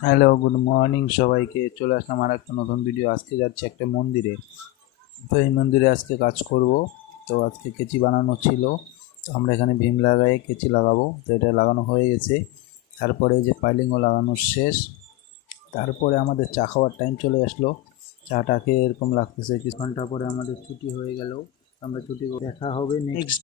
Hello, good morning সবাইকে। চলে আসলাম আর একটা নতুন ভিডিও। আজকে যাচ্ছি একটা মন্দিরে। তো এই মন্দিরে আজকে কাজ করব। তো আজকে কেচি বানানো ছিল, তো আমরা এখানে ভীম লাগাই কেচি লাগাবো। তো এটা লাগানো হয়ে গেছে। তারপরে যে পাইলিংও লাগানো শেষ। তারপরে আমাদের চা খাওয়ার টাইম চলে আসলো। চাটা খেয়ে এরকম লাগতেছে কিছু ঘন্টা পরে আমাদের ছুটি হয়ে গেল। আমরা ছুটি দেখা হবে নেক্সট